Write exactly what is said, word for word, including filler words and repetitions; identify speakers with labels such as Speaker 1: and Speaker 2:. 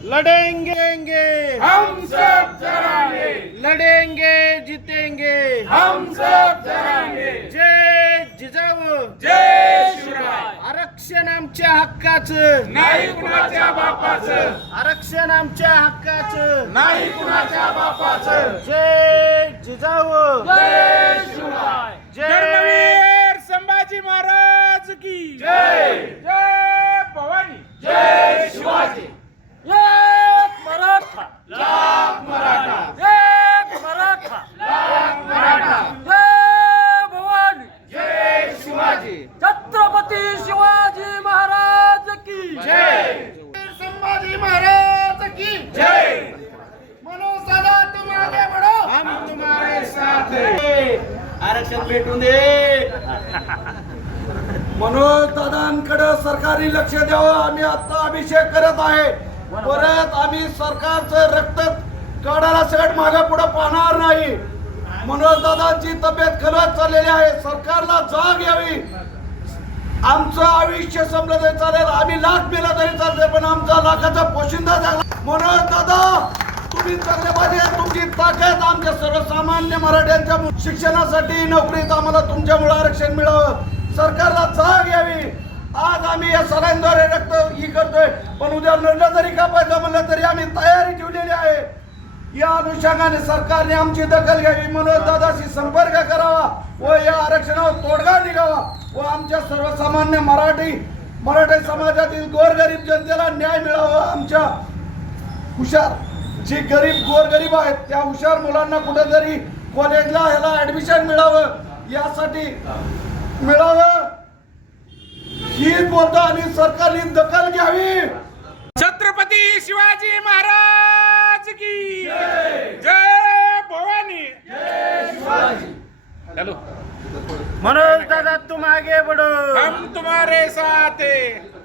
Speaker 1: लढेंगे
Speaker 2: हम सब जरांगे,
Speaker 1: लढेंगे जीतेंगे
Speaker 2: हम सब जरांगे।
Speaker 1: जय जिजाऊ
Speaker 2: जय शिवराय।
Speaker 1: आरक्षण आमच्या हक्काचं
Speaker 2: नाही कुणाच्या बापाचं,
Speaker 1: आरक्षण आमच्या हक्काचं
Speaker 2: नाही कुणाच्या बापाचं।
Speaker 1: जय जिजाऊ
Speaker 2: जय शिवराय।
Speaker 1: जय
Speaker 2: धर्मवीर संभाजी महाराज की जय। जय भवानी, जय शिवाजी।
Speaker 3: एक मराठा,
Speaker 2: लाख मराठा,
Speaker 3: एक मराठा,
Speaker 2: लाख मराठा।
Speaker 3: जय भवानी,
Speaker 2: जय शिवाजी।
Speaker 3: छत्रपती शिवाजी महाराज की
Speaker 2: जय।
Speaker 1: संभाजी महाराज की
Speaker 2: जय।
Speaker 1: मनोज दादा तुम आगे बढ़ो
Speaker 2: हम तुम्हारे साथ हैं।
Speaker 1: आरक्षण भेटून दे।
Speaker 4: मनोज दादांकडे सरकारी लक्ष द्यावं. आम्ही आता अभिषेक करत आहे. परत आम्ही सरकारचं रक्त काढायला सगळं मागे पुढे पाहणार नाही. मनोज दादांची तब्येत खराब चाललेली आहे. सरकारला जाग यावी. आमचं आयुष्य संपलं तरी चालेल, आम्ही लाख मेला तरी चालते, पण आमचा लाखाचा पोशिंदा झाला. मनोज दादा तुम्ही चांगले पाहिजे. तुमची ताकद आमच्या सर्वसामान्य मराठ्यांच्या शिक्षणासाठी नोकरीत आम्हाला तुमच्यामुळे आरक्षण मिळावं. सरकारला जाग यावी. आज आम्ही या सलाईनद्वारे रक्त ही करतोय, पण उद्या नरडा जरी कापायचं म्हणलं तरी आम्ही तयारी ठेवलेली आहे. या अनुषंगाने सरकारने आमची दखल घ्यावी, मनोज दादाशी संपर्क करावा व या आरक्षणावर तोडगा निघावा व आमच्या सर्वसामान्य मराठी मराठी समाजातील गोरगरीब जनतेला न्याय मिळावा. आमच्या हुशार जी गरीब गोरगरीब आहेत त्या हुशार मुलांना कुठेतरी कॉलेजला ह्याला ऍडमिशन मिळावं, यासाठी मिळावं ही बोलतो आणि सरकारने दखल घ्यावी.
Speaker 2: छत्रपती शिवाजी महाराज की जय भवानी, जय शिवाजी। हेलो,
Speaker 1: मनोज दादा तुम आगे बढ़ो
Speaker 2: हम तुम्हारे साथ हैं।